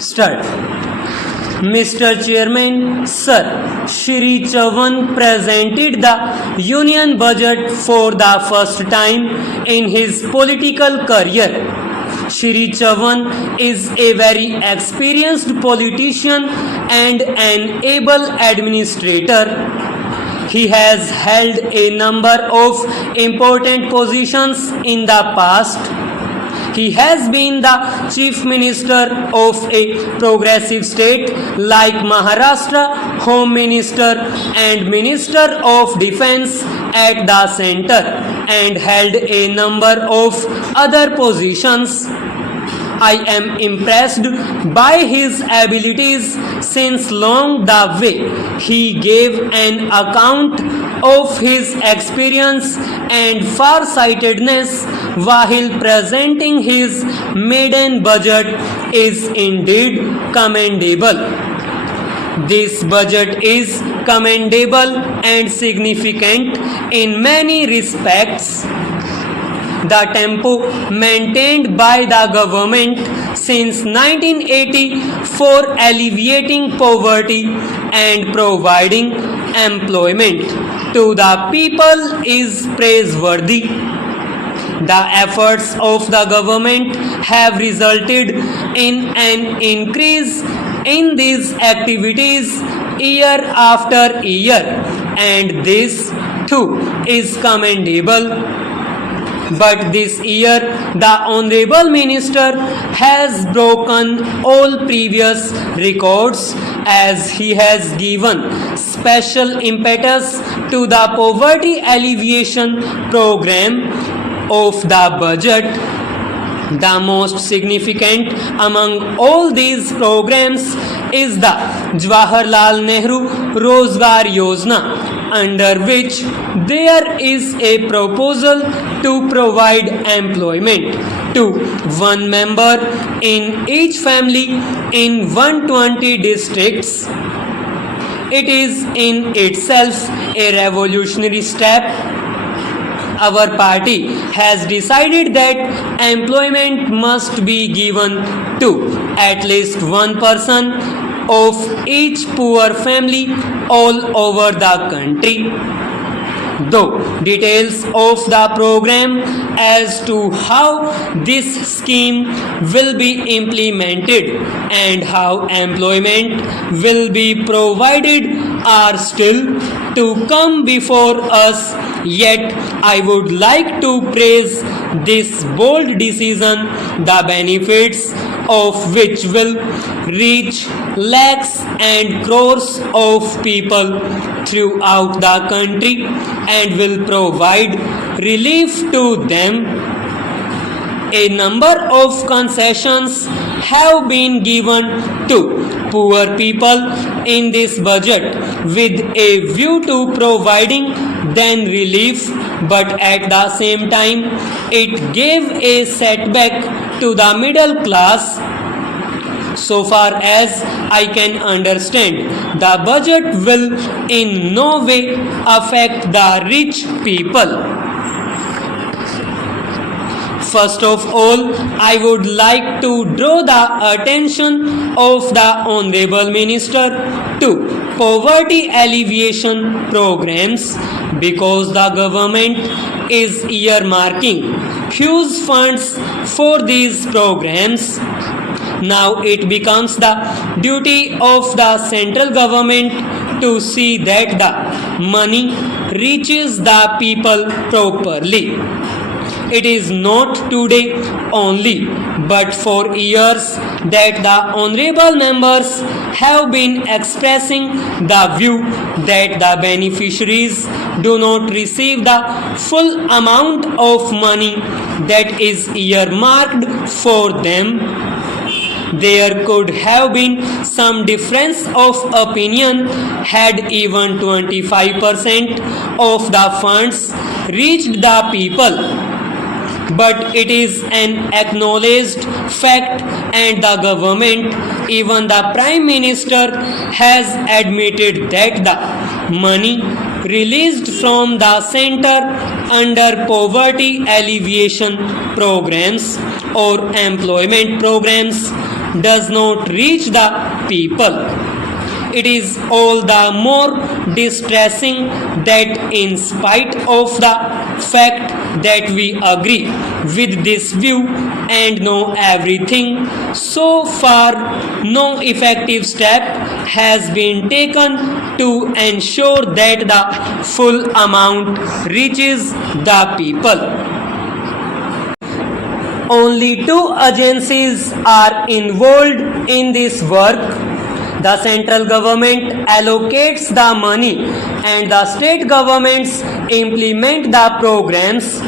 Start. Mr. Chairman, Sir, Shri Chavan presented the Union Budget for the first time in his political career. Shri Chavan is a very experienced politician and an able administrator. He has held a number of important positions in the past. He has been the Chief Minister of a progressive state like Maharashtra, Home Minister and Minister of Defence at the centre, and held a number of other positions. I am impressed by his abilities since long the way he gave an account of his experience and far-sightedness while presenting his maiden budget is indeed commendable. This budget is commendable and significant in many respects. The tempo maintained by the government since 1980 for alleviating poverty and providing employment to the people is praiseworthy. The efforts of the government have resulted in an increase in these activities year after year, and this too is commendable. But this year, the Honorable Minister has broken all previous records as he has given special impetus to the poverty alleviation program of the budget. The most significant among all these programs is the Jawaharlal Nehru Rozgar Yojana, under which there is a proposal to provide employment to one member in each family in 120 districts. It is in itself a revolutionary step. Our party has decided that employment must be given to at least one person of each poor family all over the country. Though details of the program as to how this scheme will be implemented and how employment will be provided are still to come before us, yet I would like to praise this bold decision, the benefits of which will reach lakhs and crores of people throughout the country and will provide relief to them. A number of concessions have been given to poor people in this budget with a view to providing them relief, but at the same time it gave a setback to the middle class. So far as I can understand, the budget will in no way affect the rich people. First of all, I would like to draw the attention of the Honorable Minister to poverty alleviation programs because the government is earmarking huge funds for these programs. Now it becomes the duty of the central government to see that the money reaches the people properly. It is not today only, but for years that the honorable members have been expressing the view that the beneficiaries do not receive the full amount of money that is earmarked for them. There could have been some difference of opinion had even 25% of the funds reached the people. But it is an acknowledged fact, and the government, even the Prime Minister, has admitted that the money released from the center under poverty alleviation programs or employment programs does not reach the people. It is all the more distressing that in spite of the fact that we agree with this view and know everything, so far no effective step has been taken to ensure that the full amount reaches the people. Only two agencies are involved in this work. The central government allocates the money and the state governments implement the programs.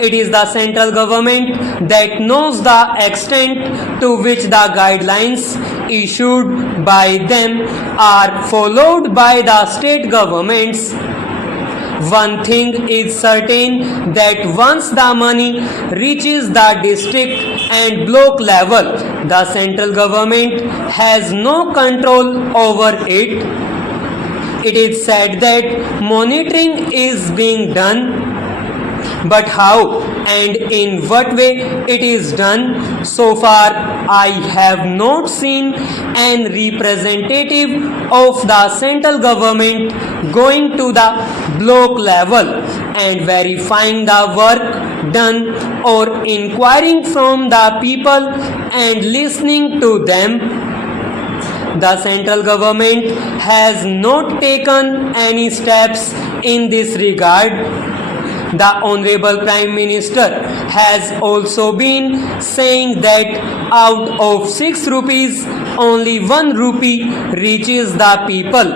It is the central government that knows the extent to which the guidelines issued by them are followed by the state governments. One thing is certain, that once the money reaches the district and block level, the central government has no control over it. It is said that monitoring is being done, but how and in what way it is done, so far I have not seen an representative of the central government going to the block level and verifying the work done or inquiring from the people and listening to them. The central government has not taken any steps in this regard. The Honorable Prime Minister has also been saying that out of 6 rupees, only 1 rupee reaches the people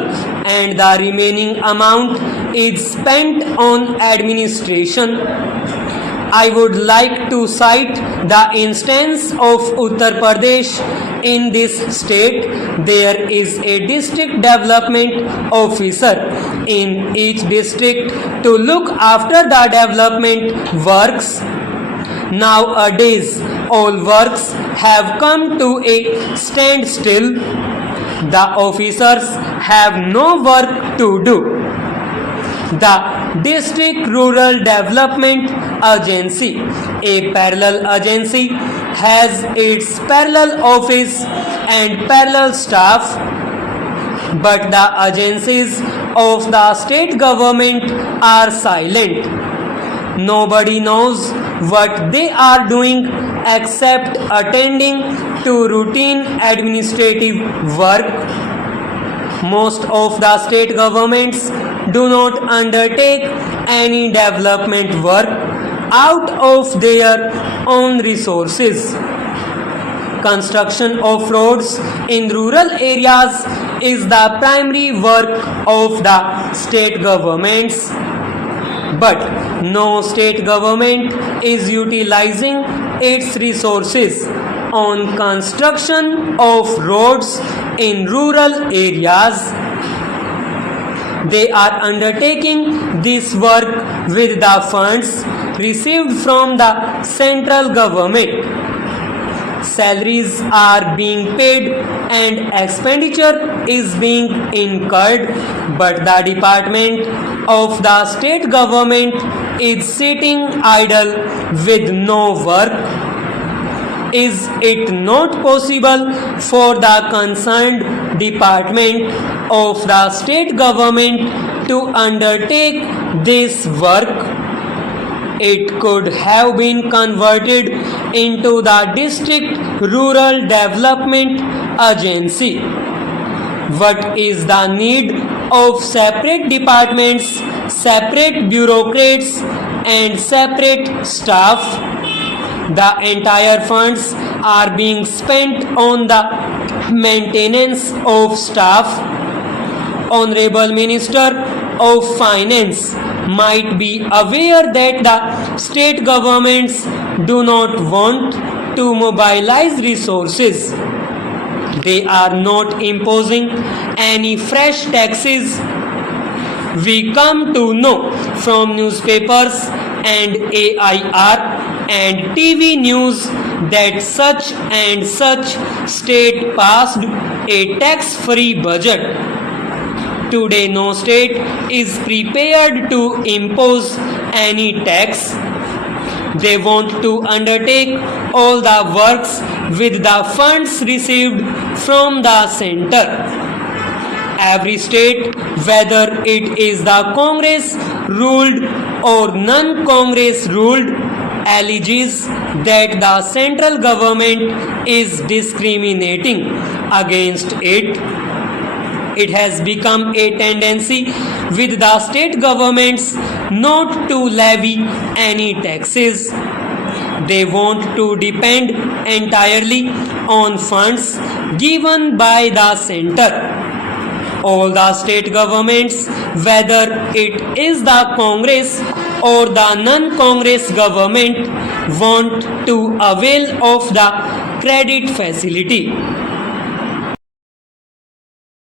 and the remaining amount is spent on administration. I would like to cite the instance of Uttar Pradesh. In this state, there is a district development officer in each district to look after the development works. Nowadays, all works have come to a standstill. The officers have no work to do. The District Rural Development Agency, a parallel agency, has its parallel office and parallel staff, but the agencies of the state government are silent. Nobody knows what they are doing except attending to routine administrative work. Most of the state governments do not undertake any development work out of their own resources. Construction of roads in rural areas is the primary work of the state governments, but no state government is utilizing its resources on construction of roads in rural areas. They are undertaking this work with the funds received from the central government. Salaries are being paid and expenditure is being incurred, but the department of the state government is sitting idle with no work. Is it not possible for the concerned department of the state government to undertake this work? It could have been converted into the District Rural Development Agency. What is the need of separate departments, separate bureaucrats, and separate staff? The entire funds are being spent on the maintenance of staff. Honorable Minister of Finance might be aware that the state governments do not want to mobilize resources. They are not imposing any fresh taxes. We come to know from newspapers and AIR and TV news that such and such state passed a tax-free budget. Today no state is prepared to impose any tax. They want to undertake all the works with the funds received from the center. Every state, whether it is the Congress ruled or non-Congress ruled, alleges that the central government is discriminating against it. It has become a tendency with the state governments not to levy any taxes. They want to depend entirely on funds given by the center. All the state governments, whether it is the Congress or the non-Congress government, want to avail of the credit facility.